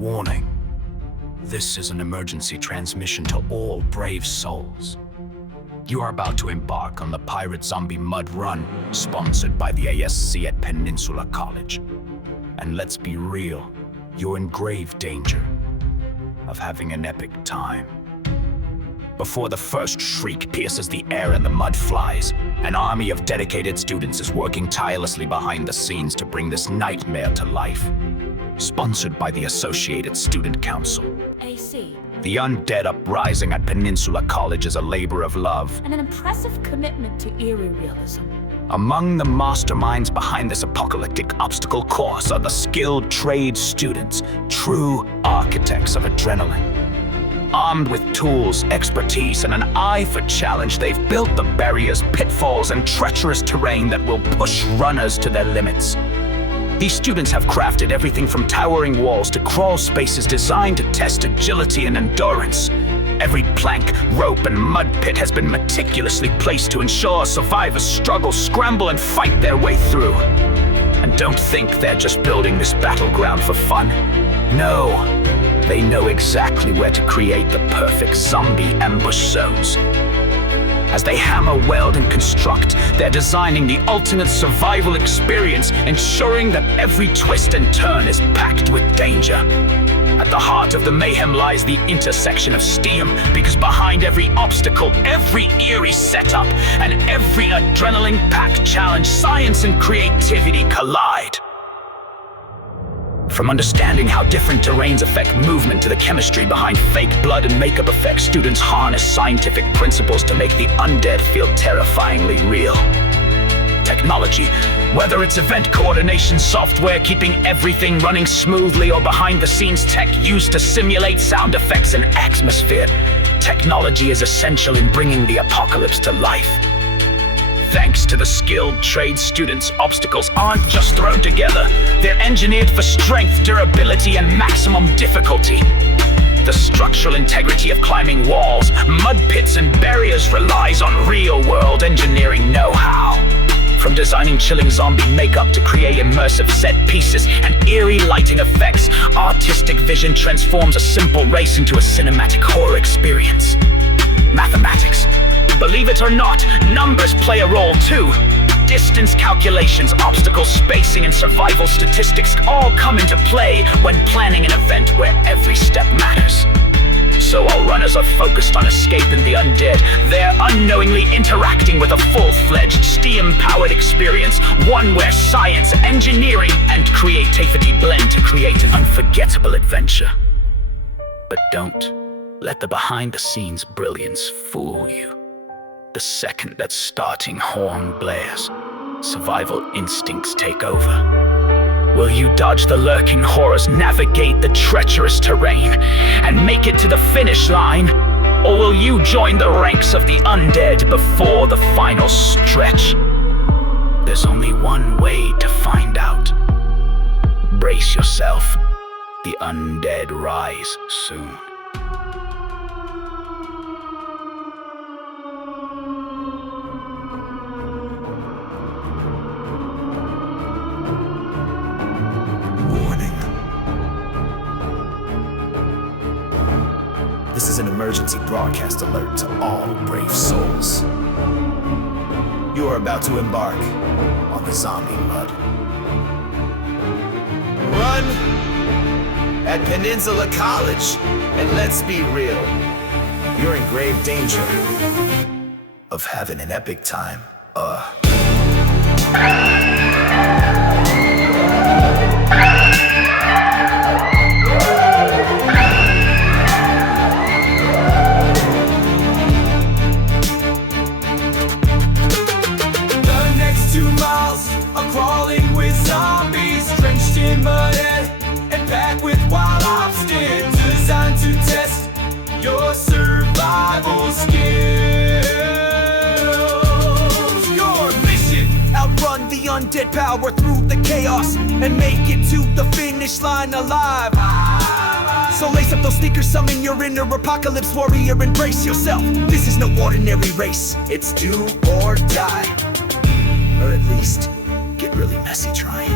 Warning. This is an emergency transmission to all brave souls. You are about to embark on the Pirate Zombie Mud Run, sponsored by the ASC at Peninsula College. And let's be real, you're in grave danger of having an epic time. Before the first shriek pierces the air and the mud flies, an army of dedicated students is working tirelessly behind the scenes to bring this nightmare to life. Sponsored by the Associated Student Council. AC. The undead uprising at Peninsula College is a labor of love. And an impressive commitment to eerie realism. Among the masterminds behind this apocalyptic obstacle course are the skilled trade students, true architects of adrenaline. Armed with tools, expertise, and an eye for challenge, they've built the barriers, pitfalls, and treacherous terrain that will push runners to their limits. These students have crafted everything from towering walls to crawl spaces designed to test agility and endurance. Every plank, rope, and mud pit has been meticulously placed to ensure survivors struggle, scramble, and fight their way through. And don't think they're just building this battleground for fun. No, they know exactly where to create the perfect zombie ambush zones. As they hammer, weld, and construct, they're designing the ultimate survival experience, ensuring that every twist and turn is packed with danger. At the heart of the mayhem lies the intersection of STEAM, because behind every obstacle, every eerie setup, and every adrenaline-packed challenge, science and creativity collide. From understanding how different terrains affect movement to the chemistry behind fake blood and makeup effects, students harness scientific principles to make the undead feel terrifyingly real. Technology, whether it's event coordination software keeping everything running smoothly or behind-the-scenes tech used to simulate sound effects and atmosphere, technology is essential in bringing the apocalypse to life. Thanks to the skilled trade students, obstacles aren't just thrown together. They're engineered for strength, durability, and maximum difficulty. The structural integrity of climbing walls, mud pits, and barriers relies on real-world engineering know-how. From designing chilling zombie makeup to create immersive set pieces and eerie lighting effects, artistic vision transforms a simple race into a cinematic horror experience. Mathematics. Believe it or not, numbers play a role too. Distance calculations, obstacle spacing, and survival statistics all come into play when planning an event where every step matters. So while runners are focused on escaping the undead, they're unknowingly interacting with a full-fledged STEAM-powered experience, one where science, engineering, and creativity blend to create an unforgettable adventure. But don't let the behind-the-scenes brilliance fool you. The second that starting horn blares, survival instincts take over. Will you dodge the lurking horrors, navigate the treacherous terrain, and make it to the finish line? Or will you join the ranks of the undead before the final stretch? There's only one way to find out. Brace yourself. The undead rise soon. This is an emergency broadcast alert to all brave souls. You are about to embark on the zombie mud run at Peninsula College. And let's be real, you're in grave danger of having an epic time. Crawling with zombies, drenched in mud and packed with wild obstacles, designed to test your survival skills. Your mission: outrun the undead power through the chaos and make it to the finish line alive. So lace up those sneakers, summon your inner apocalypse warrior, and brace yourself. This is no ordinary race, it's do or die. Or at least get really messy trying.